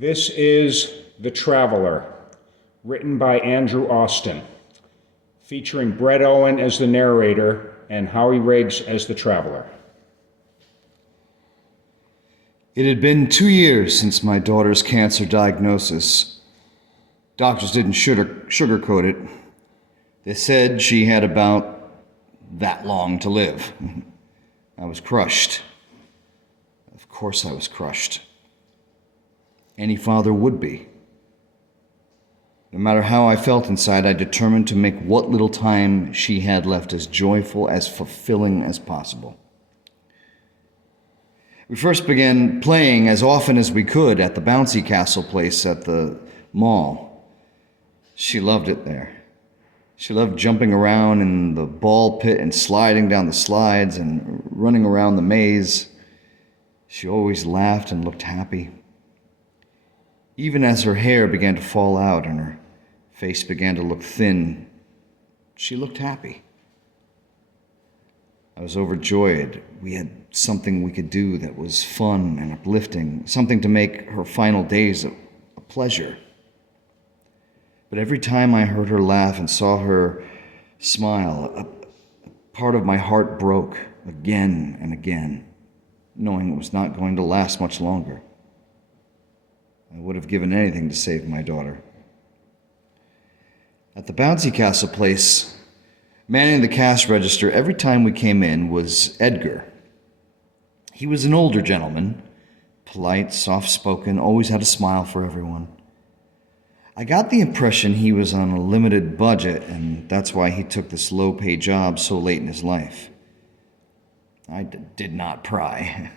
This is The Traveler, written by Andrew Austin, featuring Brett Owen as the narrator and Howie Riggs as the traveler. It had been 2 years since my daughter's cancer diagnosis. Doctors didn't sugarcoat it. They said she had about that long to live. I was crushed. Of course I was crushed. Any father would be. No matter how I felt inside, I determined to make what little time she had left as joyful, as fulfilling as possible. We first began playing as often as we could at the bouncy castle place at the mall. She loved it there. She loved jumping around in the ball pit and sliding down the slides and running around the maze. She always laughed and looked happy. Even as her hair began to fall out and her face began to look thin, she looked happy. I was overjoyed. We had something we could do that was fun and uplifting, something to make her final days a pleasure. But every time I heard her laugh and saw her smile, a part of my heart broke again and again, knowing it was not going to last much longer. I would have given anything to save my daughter. At the bouncy castle place, manning the cash register every time we came in was Edgar. He was an older gentleman, polite, soft-spoken, always had a smile for everyone. I got the impression he was on a limited budget, and that's why he took this low-paid job so late in his life. I did not pry.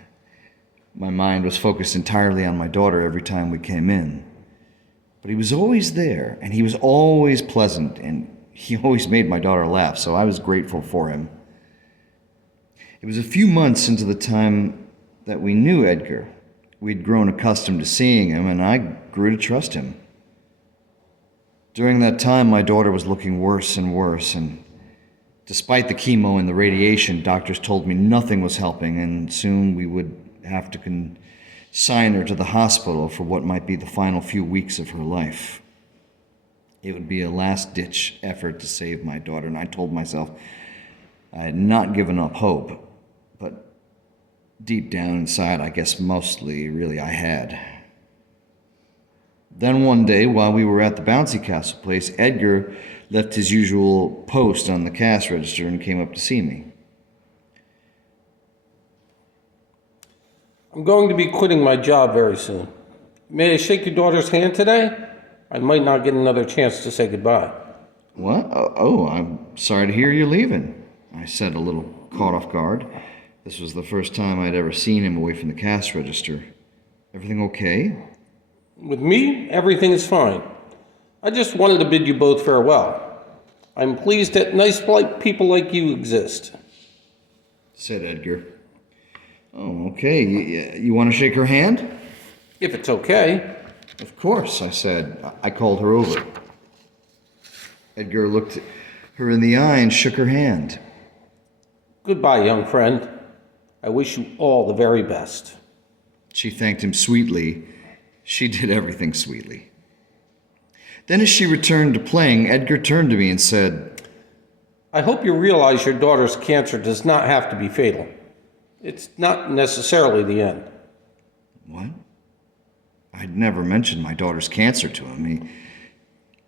My mind was focused entirely on my daughter every time we came in. But he was always there, and he was always pleasant, and he always made my daughter laugh, so I was grateful for him. It was a few months into the time that we knew Edgar. We'd grown accustomed to seeing him, and I grew to trust him. During that time, my daughter was looking worse and worse, and despite the chemo and the radiation, doctors told me nothing was helping, and soon we would have to consign her to the hospital for what might be the final few weeks of her life. It would be a last-ditch effort to save my daughter, and I told myself I had not given up hope, but deep down inside, I guess mostly, really, I had. Then one day, while we were at the bouncy castle place, Edgar left his usual post on the cash register and came up to see me. I'm going to be quitting my job very soon. May I shake your daughter's hand today? I might not get another chance to say goodbye. What? Oh, I'm sorry to hear you're leaving, I said, a little caught off guard. This was the first time I'd ever seen him away from the cash register. Everything okay? With me, everything is fine. I just wanted to bid you both farewell. I'm pleased that nice people like you exist, said Edgar. Oh, okay. You want to shake her hand? if it's okay. Of course, I said. I called her over. Edgar looked her in the eye and shook her hand. Goodbye, young friend. I wish you all the very best. She thanked him sweetly. She did everything sweetly. Then as she returned to playing, Edgar turned to me and said, I hope you realize your daughter's cancer does not have to be fatal. It's not necessarily the end. What? I'd never mentioned my daughter's cancer to him.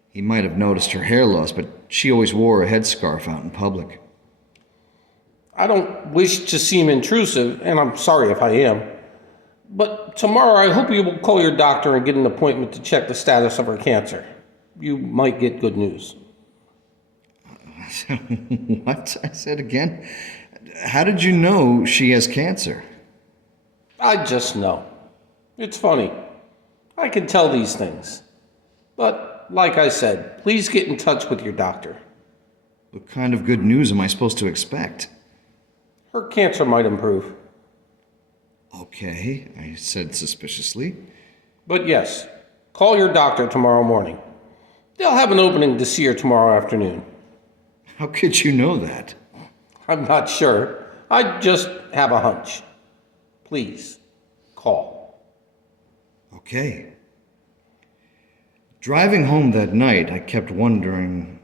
He might have noticed her hair loss, but she always wore a headscarf out in public. I don't wish to seem intrusive, and I'm sorry if I am. But tomorrow I hope you will call your doctor and get an appointment to check the status of her cancer. You might get good news. What? I said again. How did you know she has cancer? I just know. It's funny. I can tell these things. But, like I said, please get in touch with your doctor. What kind of good news am I supposed to expect? Her cancer might improve. Okay, I said suspiciously. But yes, call your doctor tomorrow morning. They'll have an opening to see her tomorrow afternoon. How could you know that? I'm not sure. I just have a hunch. Please, call. Okay, Driving home that night, I kept wondering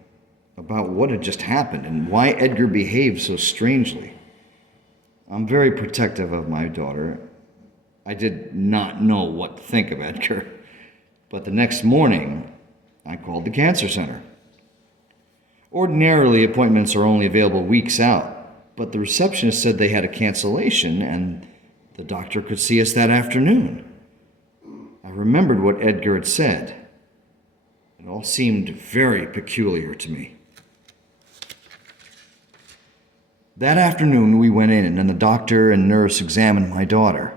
about what had just happened and why Edgar behaved so strangely. I'm very protective of my daughter. I did not know what to think of Edgar, but the next morning, I called the cancer center. Ordinarily, appointments are only available weeks out, but the receptionist said they had a cancellation and the doctor could see us that afternoon. I remembered what Edgar had said. It all seemed very peculiar to me. That afternoon, we went in, and the doctor and nurse examined my daughter.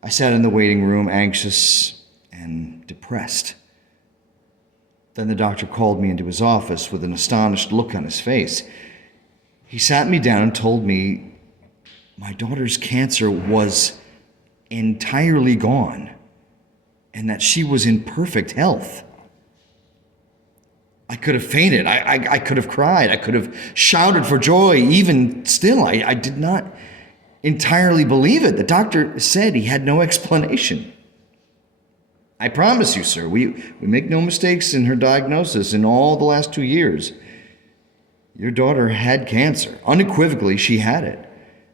I sat in the waiting room, anxious and depressed. Then the doctor called me into his office with an astonished look on his face. He sat me down and told me my daughter's cancer was entirely gone and that she was in perfect health. I could have fainted. I could have cried. I could have shouted for joy. Even still, I did not entirely believe it. The doctor said he had no explanation. I promise you, sir, we make no mistakes in her diagnosis. In all the last 2 years, your daughter had cancer. Unequivocally, she had it.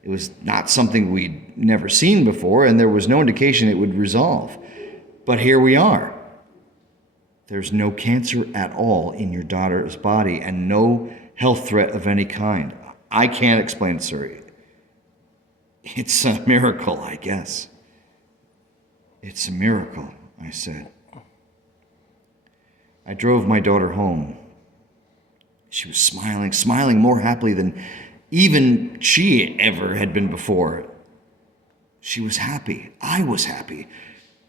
It was not something we'd never seen before, and there was no indication it would resolve. But here we are. There's no cancer at all in your daughter's body and no health threat of any kind. I can't explain it, sir. It's a miracle, I guess. It's a miracle, I said. I drove my daughter home. She was smiling more happily than even she ever had been before. She was happy. I was happy.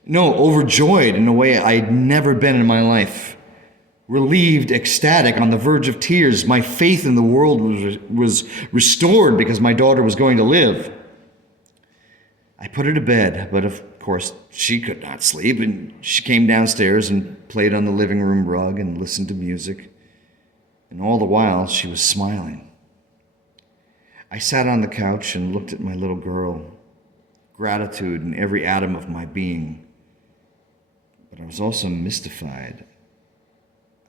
No, overjoyed in a way I'd never been in my life. Relieved, ecstatic, on the verge of tears. My faith in the world was restored because my daughter was going to live. I put her to bed, but of course she could not sleep, and she came downstairs and played on the living room rug and listened to music. And all the while she was smiling. I sat on the couch and looked at my little girl, gratitude in every atom of my being. But I was also mystified.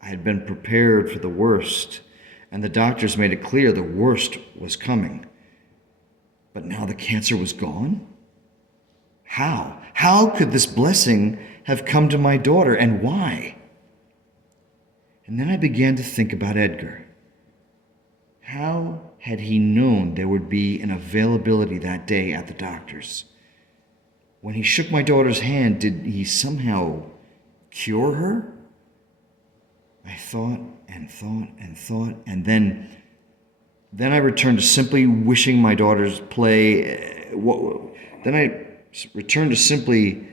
I had been prepared for the worst, and the doctors made it clear the worst was coming. But now the cancer was gone? How? How could this blessing have come to my daughter, and why? And then I began to think about Edgar. How had he known there would be an availability that day at the doctor's? When he shook my daughter's hand, did he somehow cure her? I thought and thought and thought, and then I returned to simply wishing my daughter's play. Then I returned to simply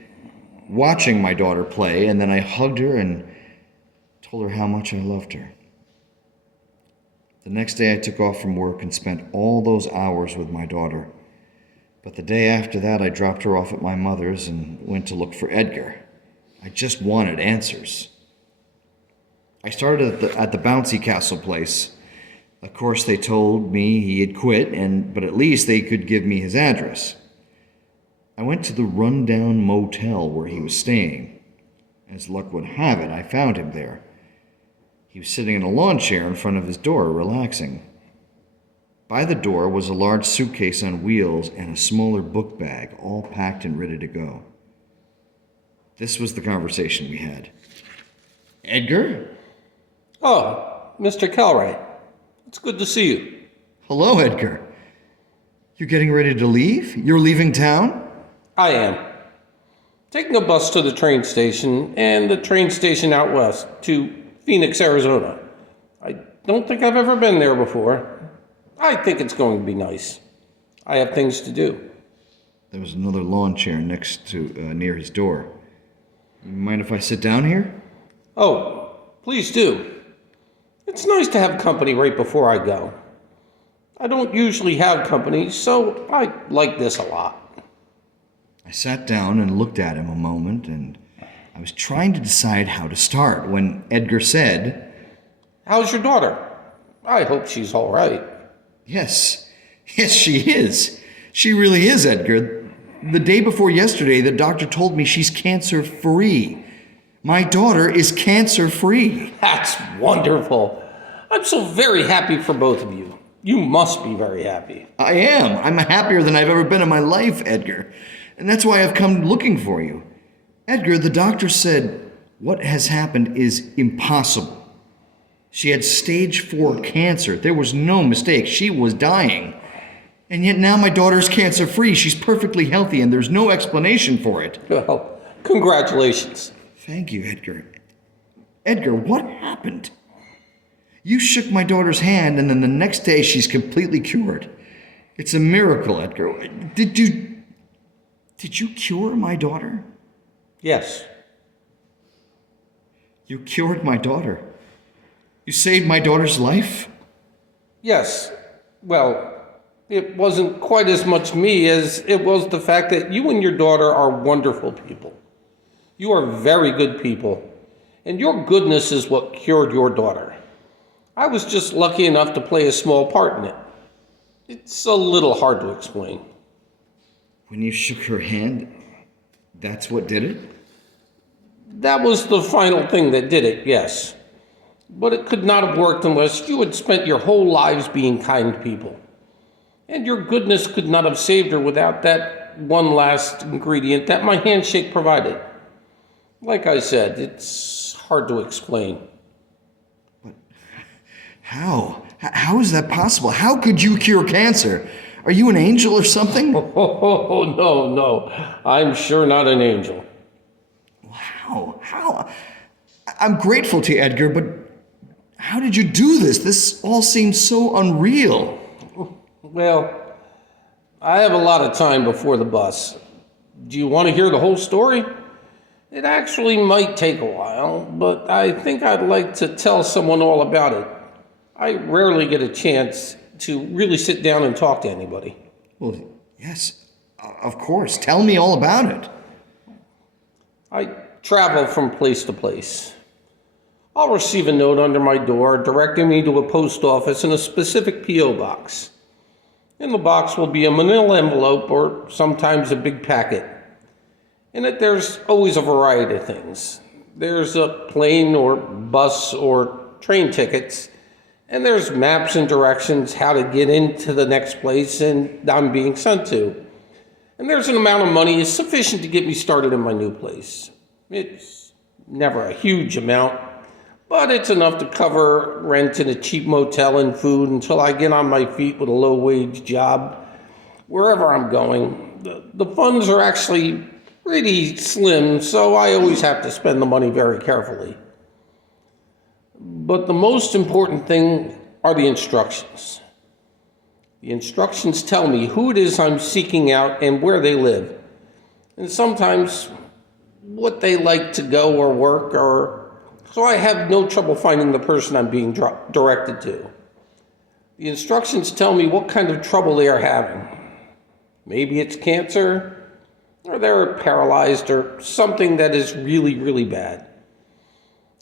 watching my daughter play, and then I hugged her and told her how much I loved her. The next day I took off from work and spent all those hours with my daughter. But the day after that, I dropped her off at my mother's and went to look for Edgar. I just wanted answers. I started at the bouncy castle place. Of course, they told me he had quit, but at least they could give me his address. I went to the rundown motel where he was staying. As luck would have it, I found him there. He was sitting in a lawn chair in front of his door, relaxing. By the door was a large suitcase on wheels and a smaller book bag, all packed and ready to go. This was the conversation we had. Edgar? Oh, Mr. Calright. It's good to see you. Hello, Edgar. You're getting ready to leave? You're leaving town? I am. Taking a bus to the train station and the train station out west to Phoenix, Arizona. I don't think I've ever been there before. I think it's going to be nice. I have things to do. There was another lawn chair next to near his door. You mind if I sit down here? Oh, please do. It's nice to have company right before I go. I don't usually have company, so I like this a lot. I sat down and looked at him a moment, and I was trying to decide how to start when Edgar said, How's your daughter? I hope she's all right. Yes, she is. She really is, Edgar. The day before yesterday, the doctor told me she's cancer-free. My daughter is cancer-free. That's wonderful. I'm so very happy for both of you. You must be very happy. I am. I'm happier than I've ever been in my life, Edgar. And that's why I've come looking for you. Edgar, the doctor said what has happened is impossible. She had stage 4 cancer. There was no mistake. She was dying. And yet now my daughter's cancer-free. She's perfectly healthy and there's no explanation for it. Well, congratulations. Thank you, Edgar. Edgar, what happened? You shook my daughter's hand and then the next day she's completely cured. It's a miracle, Edgar. Did you cure my daughter? Yes. You cured my daughter. You saved my daughter's life? Yes. Well, it wasn't quite as much me as it was the fact that you and your daughter are wonderful people. You are very good people, and your goodness is what cured your daughter. I was just lucky enough to play a small part in it. It's a little hard to explain. When you shook her hand, that's what did it? That was the final thing that did it, yes. But it could not have worked unless you had spent your whole lives being kind people. And your goodness could not have saved her without that one last ingredient that my handshake provided. Like I said, it's hard to explain. But how? How is that possible? How could you cure cancer? Are you an angel or something? Oh, no. I'm sure not an angel. How? I'm grateful to you, Edgar, but how did you do this? This all seems so unreal. Well, I have a lot of time before the bus. Do you want to hear the whole story? It actually might take a while, but I think I'd like to tell someone all about it. I rarely get a chance to really sit down and talk to anybody. Well, yes, of course. Tell me all about it. I travel from place to place. I'll receive a note under my door directing me to a post office in a specific P.O. box. In the box will be a manila envelope or sometimes a big packet. In it, there's always a variety of things. There's a plane or bus or train tickets, and there's maps and directions how to get into the next place and I'm being sent to. And there's an amount of money sufficient to get me started in my new place. It's never a huge amount, but it's enough to cover rent in a cheap motel and food until I get on my feet with a low-wage job. Wherever I'm going, the funds are actually pretty slim, so I always have to spend the money very carefully. But the most important thing are the instructions. The instructions tell me who it is I'm seeking out and where they live, and sometimes what they like to go or work, so I have no trouble finding the person I'm being directed to. The instructions tell me what kind of trouble they are having. Maybe it's cancer, or they're paralyzed, or something that is really, really bad.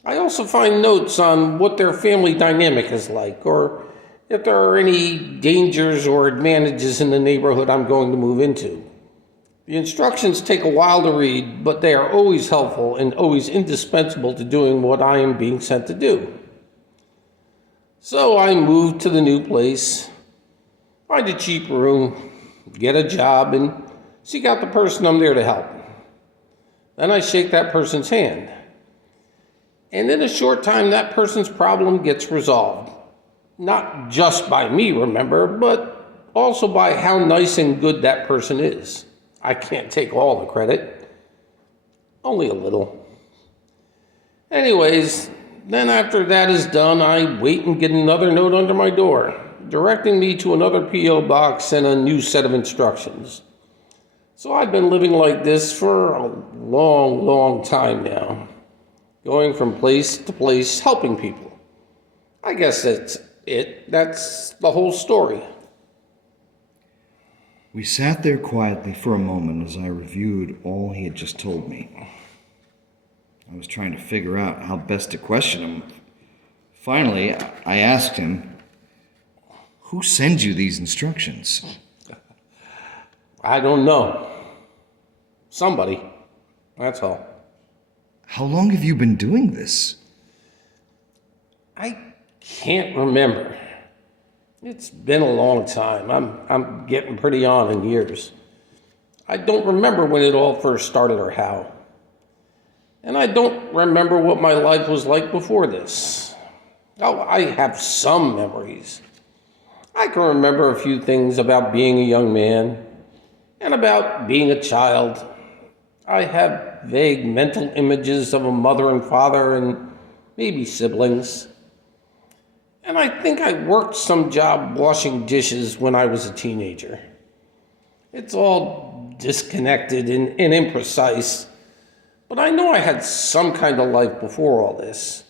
I also find notes on what their family dynamic is like, or if there are any dangers or advantages in the neighborhood I'm going to move into. The instructions take a while to read, but they are always helpful and always indispensable to doing what I am being sent to do. So I move to the new place, find a cheap room, get a job, and seek out the person I'm there to help. Then I shake that person's hand. And in a short time, that person's problem gets resolved. Not just by me, remember, but also by how nice and good that person is. I can't take all the credit. Only a little. Anyways, then after that is done, I wait and get another note under my door, directing me to another P.O. box and a new set of instructions. So I've been living like this for a long, long time now, going from place to place, helping people. I guess that's it. That's the whole story. We sat there quietly for a moment as I reviewed all he had just told me. I was trying to figure out how best to question him. Finally, I asked him, "Who sends you these instructions?" I don't know. Somebody. That's all. How long have you been doing this? I can't remember. It's been a long time. I'm getting pretty on in years. I don't remember when it all first started or how. And I don't remember what my life was like before this. Oh, I have some memories. I can remember a few things about being a young man and about being a child. I have vague mental images of a mother and father and maybe siblings. And I think I worked some job washing dishes when I was a teenager. It's all disconnected and imprecise, but I know I had some kind of life before all this.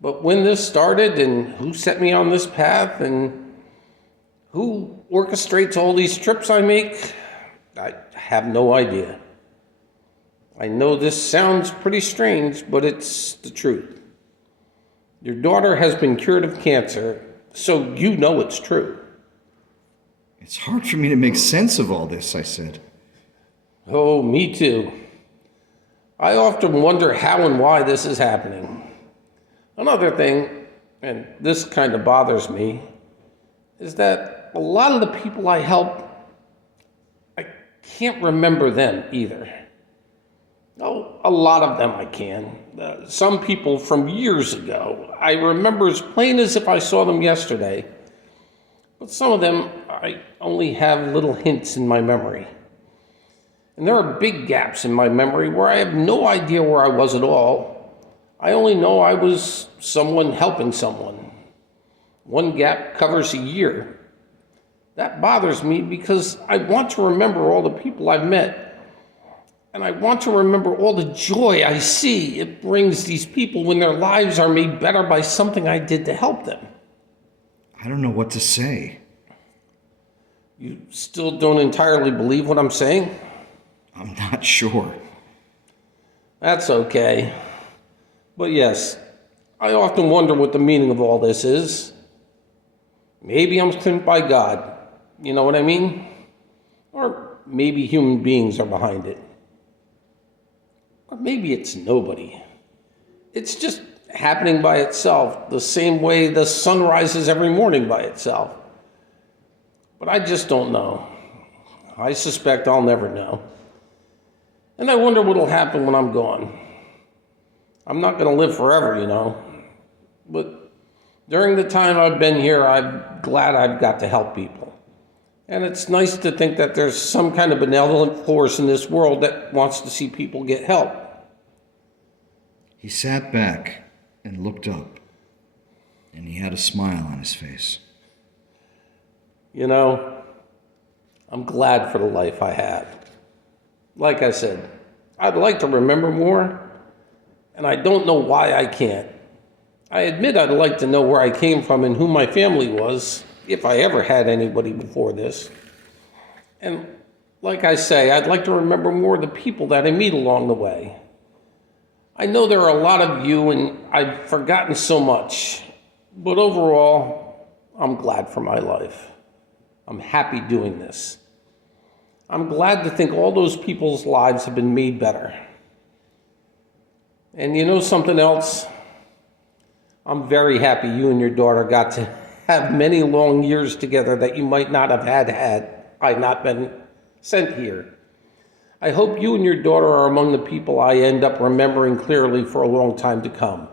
But when this started and who set me on this path and who orchestrates all these trips I make, I have no idea. I know this sounds pretty strange, but it's the truth. Your daughter has been cured of cancer, so you know it's true. It's hard for me to make sense of all this, I said. Oh, me too. I often wonder how and why this is happening. Another thing, and this kind of bothers me, is that a lot of the people I help, I can't remember them either. Oh, a lot of them I can. Some people from years ago, I remember as plain as if I saw them yesterday. But some of them, I only have little hints in my memory. And there are big gaps in my memory where I have no idea where I was at all. I only know I was someone helping someone. One gap covers a year. That bothers me because I want to remember all the people I've met. And I want to remember all the joy I see it brings these people when their lives are made better by something I did to help them. I don't know what to say. You still don't entirely believe what I'm saying? I'm not sure. That's okay. But yes, I often wonder what the meaning of all this is. Maybe I'm sent by God. You know what I mean? Or maybe human beings are behind it. Or maybe it's nobody. It's just happening by itself, the same way the sun rises every morning by itself. But I just don't know. I suspect I'll never know. And I wonder what'll happen when I'm gone. I'm not going to live forever, you know. But during the time I've been here, I'm glad I've got to help people. And it's nice to think that there's some kind of benevolent force in this world that wants to see people get help. He sat back and looked up, and he had a smile on his face. You know, I'm glad for the life I have. Like I said, I'd like to remember more, and I don't know why I can't. I admit I'd like to know where I came from and who my family was, if I ever had anybody before this. And like I say, I'd like to remember more of the people that I meet along the way. I know there are a lot of you, and I've forgotten so much. But overall, I'm glad for my life. I'm happy doing this. I'm glad to think all those people's lives have been made better. And you know something else? I'm very happy you and your daughter got to have many long years together that you might not have had I not been sent here. I hope you and your daughter are among the people I end up remembering clearly for a long time to come.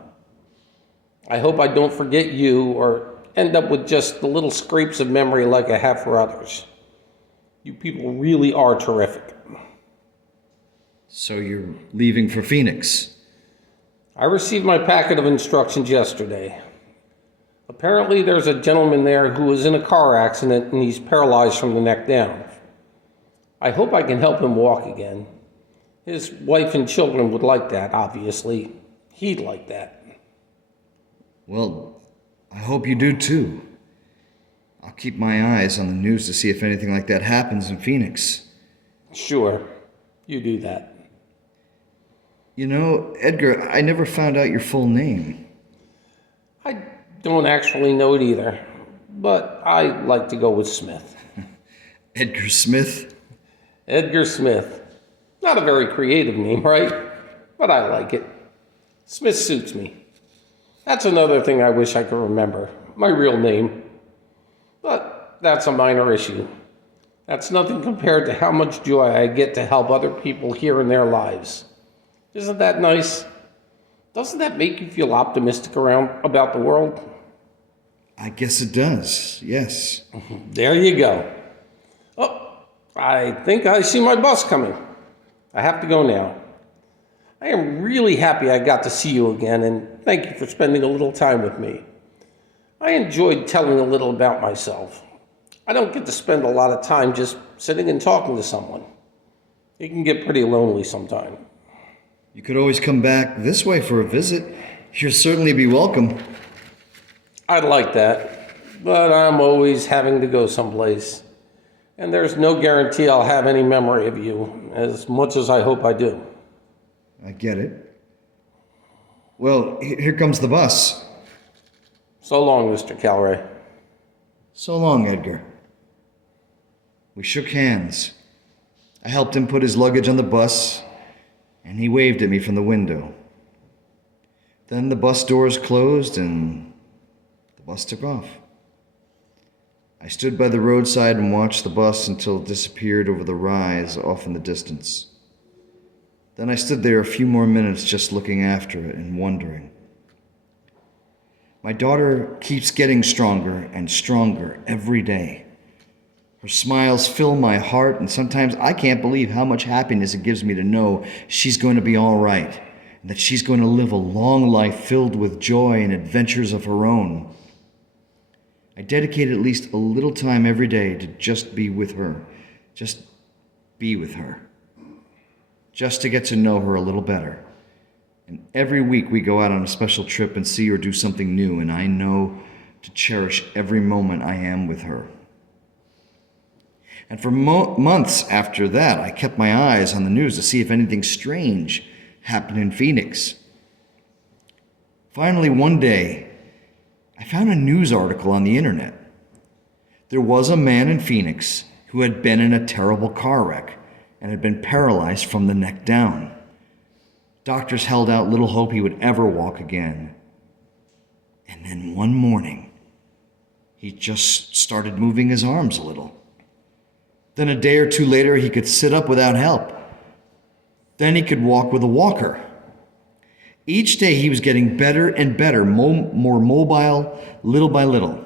I hope I don't forget you or end up with just the little scrapes of memory like I have for others. You people really are terrific. So you're leaving for Phoenix? I received my packet of instructions yesterday. Apparently there's a gentleman there who was in a car accident and he's paralyzed from the neck down. I hope I can help him walk again. His wife and children would like that, obviously. He'd like that. Well, I hope you do too. I'll keep my eyes on the news to see if anything like that happens in Phoenix. Sure, you do that. You know, Edgar, I never found out your full name. I don't actually know it either, but I like to go with Smith. Edgar Smith? Edgar Smith. Not a very creative name, right? but I like it. Smith suits me. That's another thing I wish I could remember, my real name. But that's a minor issue. That's nothing compared to how much joy I get to help other people here in their lives. Isn't that nice? Doesn't that make you feel optimistic about the world? I guess it does, yes. There you go. Oh, I think I see my bus coming. I have to go now. I am really happy I got to see you again, and thank you for spending a little time with me. I enjoyed telling a little about myself. I don't get to spend a lot of time just sitting and talking to someone. It can get pretty lonely sometimes. You could always come back this way for a visit. You'll certainly be welcome. I'd like that, but I'm always having to go someplace. And there's no guarantee I'll have any memory of you, as much as I hope I do. I get it. Well, here comes the bus. So long, Mr. Calray. So long, Edgar. We shook hands. I helped him put his luggage on the bus, and he waved at me from the window. Then the bus doors closed, and the bus took off. I stood by the roadside and watched the bus until it disappeared over the rise off in the distance. Then I stood there a few more minutes just looking after it and wondering. My daughter keeps getting stronger and stronger every day. Her smiles fill my heart, and sometimes I can't believe how much happiness it gives me to know she's going to be all right, and that she's going to live a long life filled with joy and adventures of her own. I dedicate at least a little time every day to just be with her. Just be with her. Just to get to know her a little better. And every week we go out on a special trip and see or do something new, and I know to cherish every moment I am with her. And for months after that, I kept my eyes on the news to see if anything strange happened in Phoenix. Finally, one day, I found a news article on the internet. There was a man in Phoenix who had been in a terrible car wreck and had been paralyzed from the neck down. Doctors held out little hope he would ever walk again. And then one morning, he just started moving his arms a little. Then a day or two later, he could sit up without help. Then he could walk with a walker. Each day he was getting better and better, more mobile, little by little.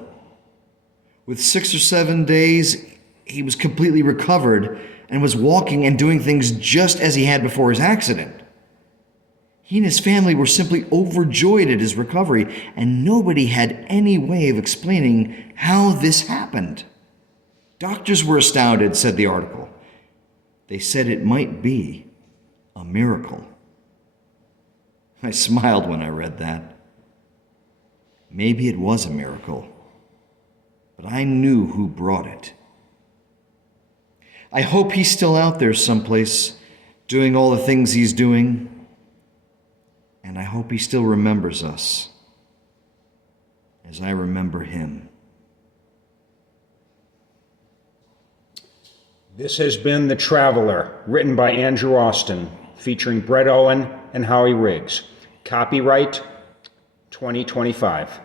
With 6 or 7 days, he was completely recovered and was walking and doing things just as he had before his accident. He and his family were simply overjoyed at his recovery, and nobody had any way of explaining how this happened. Doctors were astounded, said the article. They said it might be a miracle. I smiled when I read that. Maybe it was a miracle, but I knew who brought it. I hope he's still out there someplace, doing all the things he's doing. And I hope he still remembers us, as I remember him. This has been The Traveler, written by Andrew Austin, featuring Brett Owen and Howie Riggs. Copyright 2025.